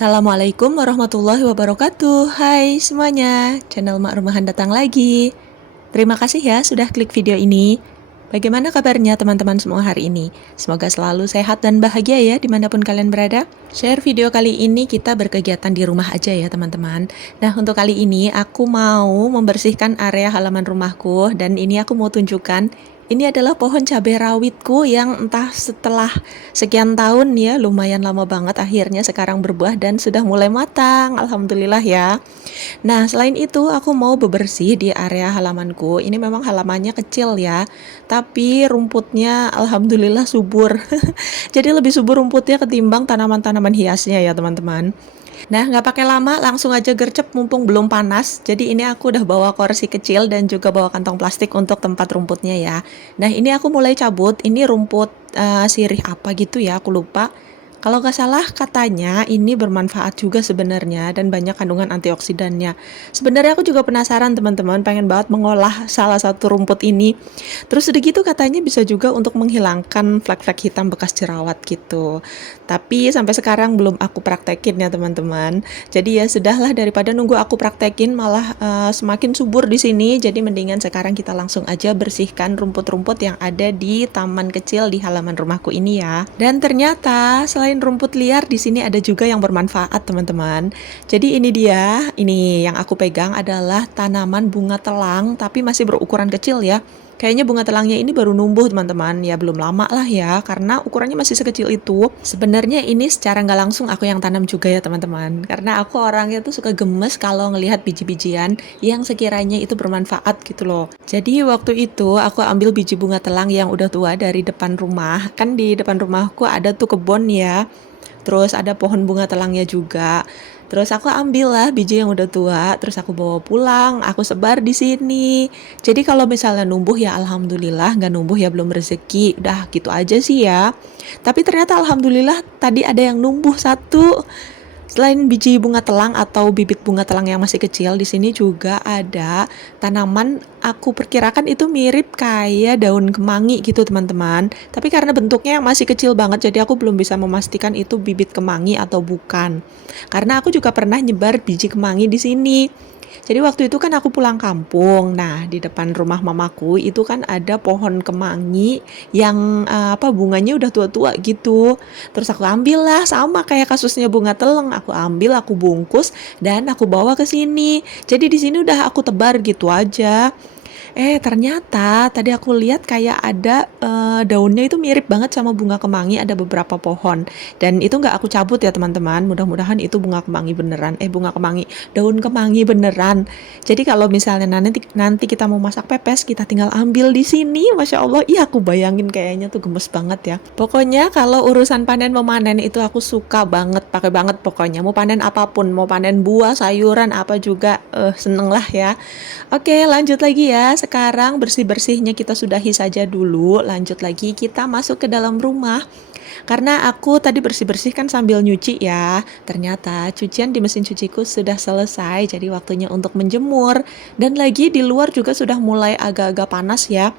Assalamualaikum warahmatullahi wabarakatuh. Hai semuanya, channel Mak Rumahan datang lagi. Terima kasih ya sudah klik video ini. Bagaimana kabarnya teman-teman semua hari ini? Semoga selalu sehat dan bahagia ya dimanapun kalian berada. Share video kali ini kita berkegiatan di rumah aja ya teman-teman. Nah untuk kali ini aku mau membersihkan area halaman rumahku. Dan ini aku mau tunjukkan, ini adalah pohon cabai rawitku yang entah setelah sekian tahun ya, lumayan lama banget akhirnya sekarang berbuah dan sudah mulai matang. Alhamdulillah ya. Nah, selain itu aku mau bebersih di area halamanku. Ini memang halamannya kecil ya, tapi rumputnya alhamdulillah subur. Jadi lebih subur rumputnya ketimbang tanaman-tanaman hiasnya ya teman-teman. Nah, nggak pakai lama, langsung aja gercep mumpung belum panas. Jadi ini aku udah bawa kursi kecil dan juga bawa kantong plastik untuk tempat rumputnya ya. Nah, ini aku mulai cabut. Ini rumput sirih apa gitu ya, aku lupa. Kalau nggak salah katanya ini bermanfaat juga sebenarnya dan banyak kandungan antioksidannya. Sebenarnya aku juga penasaran teman-teman, pengen banget mengolah salah satu rumput ini. Terus udah gitu katanya bisa juga untuk menghilangkan flek-flek hitam bekas jerawat gitu. Tapi sampai sekarang belum aku praktekin ya teman-teman. Jadi ya sudahlah, daripada nunggu aku praktekin malah semakin subur di sini. Jadi mendingan sekarang kita langsung aja bersihkan rumput-rumput yang ada di taman kecil di halaman rumahku ini ya. Dan ternyata selain rumput liar di sini ada juga yang bermanfaat teman-teman. Jadi ini dia, ini yang aku pegang adalah tanaman bunga telang tapi masih berukuran kecil ya. Kayaknya bunga telangnya ini baru numbuh teman-teman, ya belum lama lah ya, karena ukurannya masih sekecil itu. Sebenarnya ini secara nggak langsung aku yang tanam juga ya teman-teman, karena aku orangnya tuh suka gemes kalau ngelihat biji-bijian yang sekiranya itu bermanfaat gitu loh. Jadi waktu itu aku ambil biji bunga telang yang udah tua dari depan rumah, kan di depan rumahku ada tuh kebun ya. Terus ada pohon bunga telangnya juga. Terus aku ambil lah biji yang udah tua, terus aku bawa pulang, aku sebar di sini. Jadi kalau misalnya numbuh ya alhamdulillah, nggak numbuh ya belum rezeki. Udah gitu aja sih ya. Tapi ternyata alhamdulillah tadi ada yang numbuh satu. Selain biji bunga telang atau bibit bunga telang yang masih kecil, di sini juga ada tanaman, aku perkirakan itu mirip kayak daun kemangi gitu teman-teman. Tapi karena bentuknya yang masih kecil banget, jadi aku belum bisa memastikan itu bibit kemangi atau bukan. Karena aku juga pernah nyebar biji kemangi di sini. Jadi waktu itu kan aku pulang kampung. Nah, di depan rumah mamaku itu kan ada pohon kemangi yang bunganya udah tua-tua gitu. Terus aku ambil lah, sama kayak kasusnya bunga teleng. Aku ambil, aku bungkus dan aku bawa ke sini. Jadi di sini udah aku tebar gitu aja. Ternyata tadi aku lihat kayak ada daunnya itu mirip banget sama bunga kemangi, ada beberapa pohon. Dan itu nggak aku cabut ya teman-teman. Mudah-mudahan itu bunga kemangi beneran. Bunga kemangi, daun kemangi beneran. Jadi kalau misalnya nanti kita mau masak pepes, kita tinggal ambil di sini. Masya Allah, iya aku bayangin kayaknya tuh gemes banget ya. Pokoknya kalau urusan panen memanen itu aku suka banget, pakai banget pokoknya. Mau panen apapun, mau panen buah, sayuran, apa juga, seneng lah ya. Oke, lanjut lagi ya. Sekarang bersih-bersihnya kita sudahi saja dulu. Lanjut lagi kita masuk ke dalam rumah. Karena aku tadi bersih-bersih kan sambil nyuci ya. Ternyata cucian di mesin cuciku sudah selesai. Jadi waktunya untuk menjemur. Dan lagi di luar juga sudah mulai agak-agak panas ya.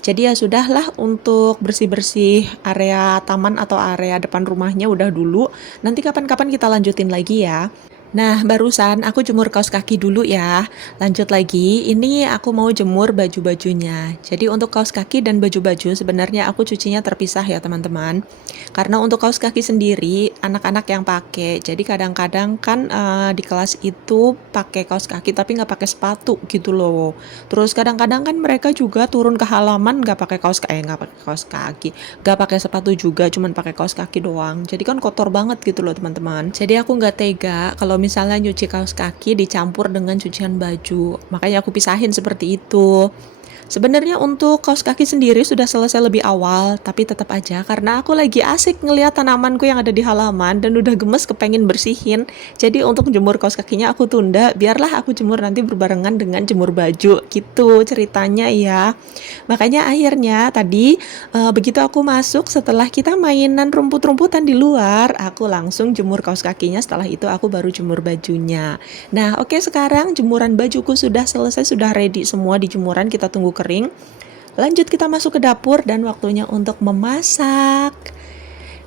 Jadi ya sudahlah, untuk bersih-bersih area taman atau area depan rumahnya udah dulu. Nanti kapan-kapan kita lanjutin lagi ya. Nah, barusan aku jemur kaos kaki dulu ya. Lanjut lagi, ini aku mau jemur baju-bajunya. Jadi untuk kaos kaki dan baju-baju sebenarnya aku cucinya terpisah ya teman-teman. Karena untuk kaos kaki sendiri, anak-anak yang pakai. Jadi kadang-kadang kan di kelas itu pakai kaos kaki tapi nggak pakai sepatu gitu loh. Terus kadang-kadang kan mereka juga turun ke halaman nggak pakai kaos kaki, nggak pakai sepatu juga, cuman pakai kaos kaki doang. Jadi kan kotor banget gitu loh teman-teman. Jadi aku nggak tega kalau misalnya nyuci kaos kaki dicampur dengan cucian baju. Makanya aku pisahin seperti itu. Sebenarnya untuk kaos kaki sendiri sudah selesai lebih awal, tapi tetap aja karena aku lagi asik ngeliat tanamanku yang ada di halaman dan udah gemes kepengen bersihin. Jadi untuk jemur kaos kakinya aku tunda, biarlah aku jemur nanti berbarengan dengan jemur baju gitu ceritanya ya. Makanya akhirnya tadi begitu aku masuk setelah kita mainan rumput-rumputan di luar, aku langsung jemur kaos kakinya, setelah itu aku baru jemur bajunya. Nah, oke, sekarang jemuran bajuku sudah selesai, sudah ready semua di jemuran, kita tunggu kering. Lanjut kita masuk ke dapur dan waktunya untuk memasak.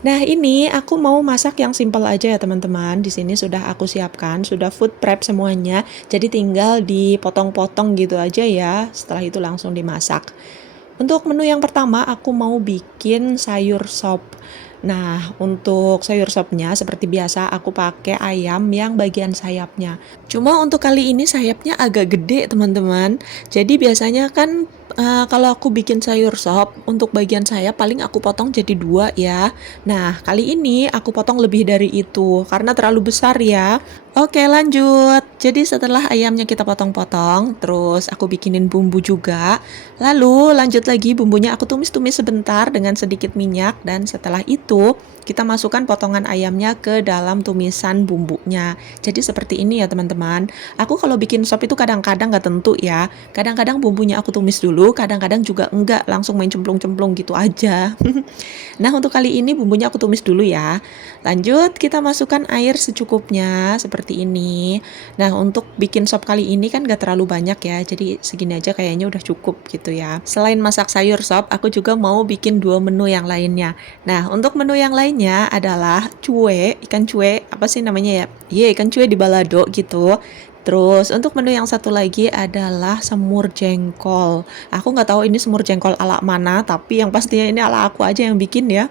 Nah, ini aku mau masak yang simpel aja ya teman-teman. Di sini sudah aku siapkan, sudah food prep semuanya. Jadi tinggal dipotong-potong gitu aja ya. Setelah itu langsung dimasak. Untuk menu yang pertama, aku mau bikin sayur sop. Nah, untuk sayur sopnya seperti biasa aku pakai ayam yang bagian sayapnya. Cuma untuk kali ini sayapnya agak gede, teman-teman. Jadi biasanya kan kalau aku bikin sayur sop, untuk bagian sayap paling aku potong jadi dua ya. Nah, kali ini aku potong lebih dari itu karena terlalu besar ya. Oke, lanjut. Jadi setelah ayamnya kita potong-potong, terus aku bikinin bumbu juga. Lalu lanjut lagi bumbunya aku tumis-tumis sebentar dengan sedikit minyak dan setelah itu kita masukkan potongan ayamnya ke dalam tumisan bumbunya. Jadi seperti ini ya teman-teman. Aku kalau bikin sop itu kadang-kadang nggak tentu ya. Kadang-kadang bumbunya aku tumis dulu, kadang-kadang juga enggak, langsung main cemplung-cemplung gitu aja. Nah, untuk kali ini bumbunya aku tumis dulu ya. Lanjut, kita masukkan air secukupnya seperti ini. Nah, untuk bikin sop kali ini kan gak terlalu banyak ya, jadi segini aja kayaknya udah cukup gitu ya. Selain masak sayur sop, aku juga mau bikin dua menu yang lainnya. Nah, untuk menu yang lainnya adalah cuek, ikan cuek, apa sih namanya ya? Iya, ikan cuek di balado gitu. Terus untuk menu yang satu lagi adalah semur jengkol. Aku nggak tahu ini semur jengkol ala mana, tapi yang pastinya ini ala aku aja yang bikin ya.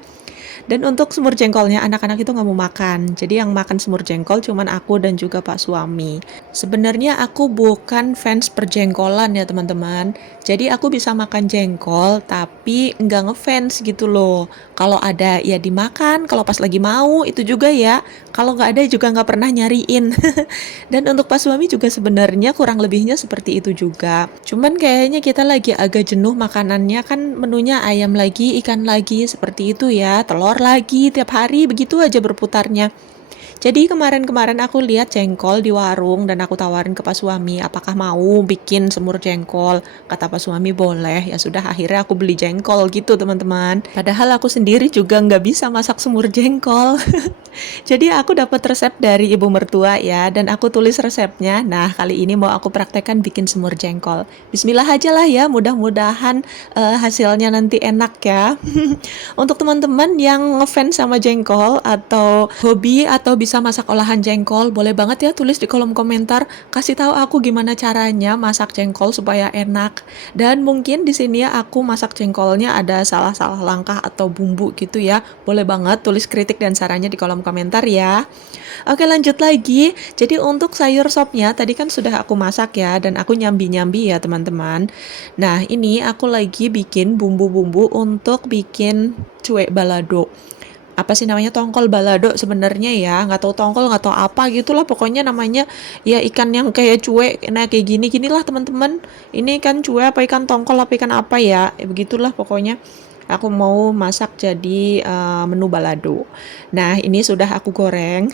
Dan untuk semur jengkolnya anak-anak itu nggak mau makan. Jadi yang makan semur jengkol cuman aku dan juga Pak suami. Sebenarnya aku bukan fans perjengkolan ya teman-teman. Jadi aku bisa makan jengkol tapi nggak ngefans gitu loh. Kalau ada ya dimakan, kalau pas lagi mau itu juga ya. Kalau nggak ada juga nggak pernah nyariin. Dan untuk Pak suami juga sebenarnya kurang lebihnya seperti itu juga. Cuman kayaknya kita lagi agak jenuh makanannya kan menunya ayam lagi, ikan lagi seperti itu ya. Telur lagi tiap hari begitu aja berputarnya. Jadi kemarin-kemarin aku lihat jengkol di warung dan aku tawarin ke Pak suami apakah mau bikin semur jengkol. Kata Pak suami boleh. Ya sudah akhirnya aku beli jengkol gitu teman-teman. Padahal aku sendiri juga nggak bisa masak semur jengkol. Jadi aku dapat resep dari ibu mertua ya dan aku tulis resepnya. Nah, kali ini mau aku praktekkan bikin semur jengkol. Bismillah aja lah ya, mudah-mudahan hasilnya nanti enak ya. Untuk teman-teman yang ngefans sama jengkol atau hobi atau bisa masak olahan jengkol, boleh banget ya tulis di kolom komentar, kasih tahu aku gimana caranya masak jengkol supaya enak. Dan mungkin di sini ya aku masak jengkolnya ada salah-salah langkah atau bumbu gitu ya. Boleh banget tulis kritik dan sarannya di kolom komentar ya. Oke, lanjut lagi. Jadi untuk sayur sopnya tadi kan sudah aku masak ya dan aku nyambi-nyambi ya teman-teman. Nah, ini aku lagi bikin bumbu-bumbu untuk bikin cuek balado. Apa sih namanya, tongkol balado sebenarnya ya, nggak tahu tongkol nggak tahu apa gitulah pokoknya namanya ya, ikan yang kayak cuek. Nah, kayak gini ginilah teman-teman, ini ikan cuek apa ikan tongkol apa ikan apa ya, begitulah pokoknya. Aku mau masak jadi menu balado. Nah, ini sudah aku goreng.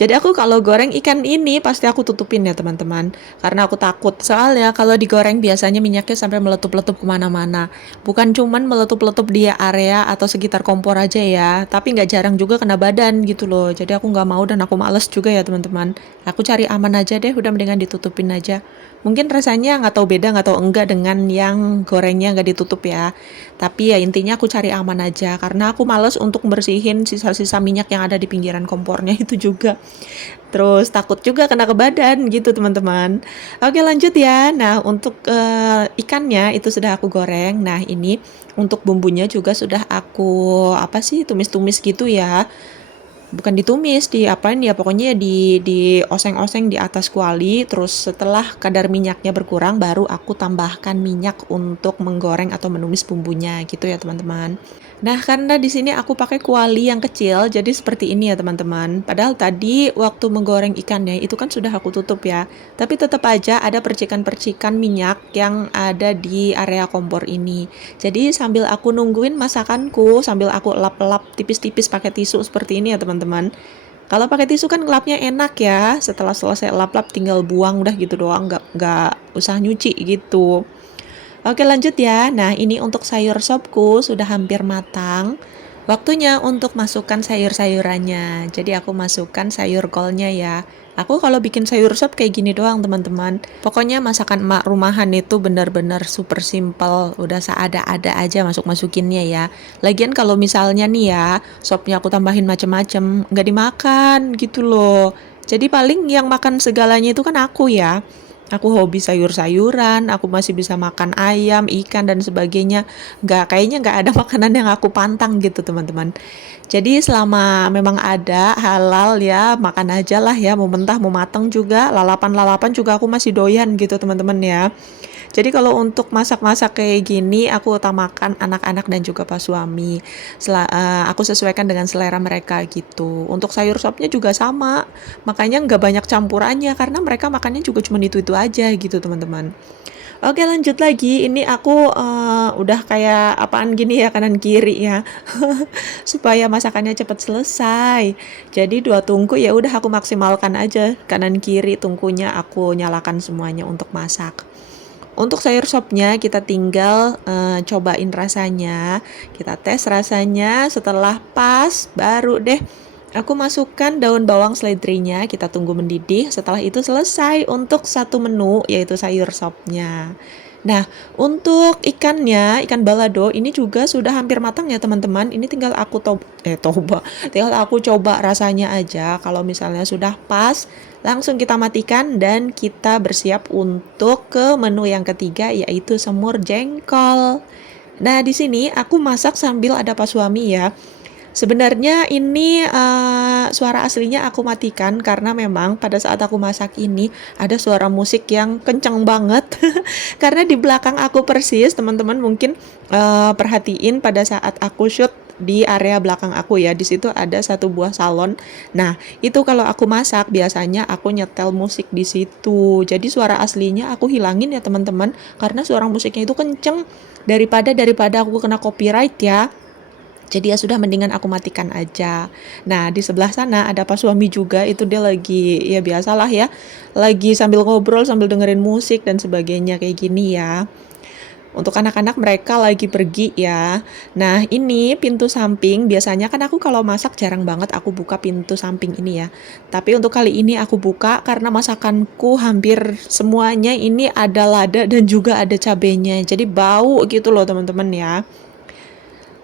Jadi aku kalau goreng ikan ini pasti aku tutupin ya teman-teman, karena aku takut. Soalnya kalau digoreng biasanya minyaknya sampai meletup-letup kemana-mana. Bukan cuman meletup-letup di area atau sekitar kompor aja ya, tapi nggak jarang juga kena badan gitu loh. Jadi aku nggak mau dan aku males juga ya teman-teman. Aku cari aman aja deh, udah mendingan ditutupin aja. Mungkin rasanya nggak tahu beda nggak tahu enggak dengan yang gorengnya nggak ditutup ya. Tapi ya intinya aku cari aman aja karena aku males untuk bersihin sisa-sisa minyak yang ada di pinggiran kompornya itu juga. Terus takut juga kena ke badan gitu teman-teman. Oke, lanjut ya. Nah, untuk ikannya itu sudah aku goreng. Nah, ini untuk bumbunya juga sudah aku apa sih, tumis-tumis gitu ya. Bukan ditumis, diapain ya, pokoknya di oseng-oseng di atas kuali. Terus setelah kadar minyaknya berkurang baru aku tambahkan minyak untuk menggoreng atau menumis bumbunya gitu ya teman-teman. Nah, karena di sini aku pakai kuali yang kecil, jadi seperti ini ya teman-teman. Padahal tadi waktu menggoreng ikannya itu kan sudah aku tutup ya. Tapi tetap aja ada percikan-percikan minyak yang ada di area kompor ini. Jadi sambil aku nungguin masakanku, sambil aku lap-lap tipis-tipis pakai tisu seperti ini ya teman-teman. Kalau pakai tisu kan ngelapnya enak ya. Setelah selesai lap-lap tinggal buang udah gitu doang, nggak usah nyuci gitu. Oke, lanjut ya. Nah, ini untuk sayur sopku sudah hampir matang. Waktunya untuk masukkan sayur-sayurannya. Jadi aku masukkan sayur kolnya ya. Aku kalau bikin sayur sop kayak gini doang teman-teman. Pokoknya masakan emak rumahan itu benar-benar super simple. Udah seada-ada aja masuk-masukinnya ya. Lagian kalau misalnya nih ya, sopnya aku tambahin macem-macem, nggak dimakan gitu loh. Jadi paling yang makan segalanya itu kan aku ya. Aku hobi sayur-sayuran, aku masih bisa makan ayam, ikan, dan sebagainya. Kayaknya nggak ada makanan yang aku pantang gitu teman-teman. Jadi selama memang ada halal ya, makan aja lah ya, mau mentah mau matang juga, lalapan-lalapan juga aku masih doyan gitu teman-teman ya. Jadi kalau untuk masak-masak kayak gini, aku utamakan anak-anak dan juga pas suami. Aku sesuaikan dengan selera mereka gitu. Untuk sayur sopnya juga sama, makanya nggak banyak campurannya karena mereka makannya juga cuma itu-itu aja gitu teman-teman. Oke lanjut lagi, ini aku udah kayak apaan gini ya kanan kiri ya, supaya masakannya cepet selesai. Jadi 2 tungku ya udah aku maksimalkan aja kanan kiri tungkunya aku nyalakan semuanya untuk masak. Untuk sayur sopnya kita tinggal cobain rasanya, kita tes rasanya, setelah pas baru deh aku masukkan daun bawang seledrinya, kita tunggu mendidih, setelah itu selesai untuk satu menu yaitu sayur sopnya. Nah, untuk ikannya, ikan balado ini juga sudah hampir matang ya teman-teman. Ini tinggal aku tinggal aku coba rasanya aja. Kalau misalnya sudah pas, langsung kita matikan dan kita bersiap untuk ke menu yang ketiga yaitu semur jengkol. Nah, di sini aku masak sambil ada Pak Suami ya. Sebenarnya ini suara aslinya aku matikan karena memang pada saat aku masak ini ada suara musik yang kenceng banget. Karena di belakang aku persis, teman-teman mungkin perhatiin pada saat aku shoot di area belakang aku ya, di situ ada satu buah salon. Nah, itu kalau aku masak biasanya aku nyetel musik di situ. Jadi suara aslinya aku hilangin ya teman-teman, karena suara musiknya itu kenceng daripada aku kena copyright ya. Jadi ya sudah mendingan aku matikan aja. Nah, di sebelah sana ada Pak Suami juga, itu dia lagi ya biasalah ya, lagi sambil ngobrol sambil dengerin musik dan sebagainya kayak gini ya. Untuk anak-anak mereka lagi pergi ya. Nah, ini pintu samping, biasanya kan aku kalau masak jarang banget aku buka pintu samping ini ya. Tapi untuk kali ini aku buka karena masakanku hampir semuanya ini ada lada dan juga ada cabenya. Jadi bau gitu loh teman-teman ya.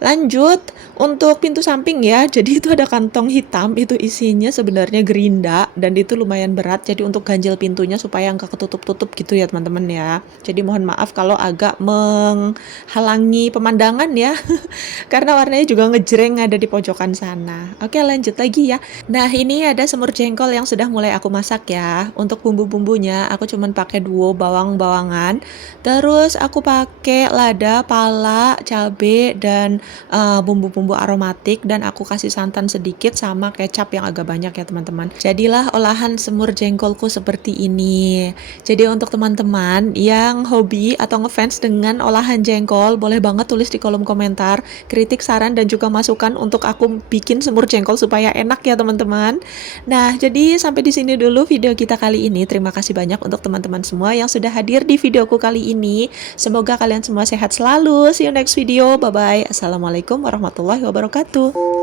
Lanjut, untuk pintu samping ya, jadi itu ada kantong hitam, itu isinya sebenarnya gerinda, dan itu lumayan berat, jadi untuk ganjil pintunya supaya nggak ketutup-tutup gitu ya teman-teman ya. Jadi mohon maaf kalau agak menghalangi pemandangan ya, karena warnanya juga ngejreng ada di pojokan sana. Oke lanjut lagi ya. Nah ini ada semur jengkol yang sudah mulai aku masak ya. Untuk bumbu-bumbunya aku cuman pakai duo bawang-bawangan, terus aku pakai lada, pala, cabe, dan bumbu-bumbu aromatik, dan aku kasih santan sedikit sama kecap yang agak banyak ya teman-teman. Jadilah olahan semur jengkolku seperti ini. Jadi untuk teman-teman yang hobi atau ngefans dengan olahan jengkol, boleh banget tulis di kolom komentar kritik, saran, dan juga masukan untuk aku bikin semur jengkol supaya enak ya teman-teman. Nah, jadi sampai di sini dulu video kita kali ini. Terima kasih banyak untuk teman-teman semua yang sudah hadir di videoku kali ini. Semoga kalian semua sehat selalu. See you next video. Bye-bye. Assalamualaikum warahmatullahi wabarakatuh.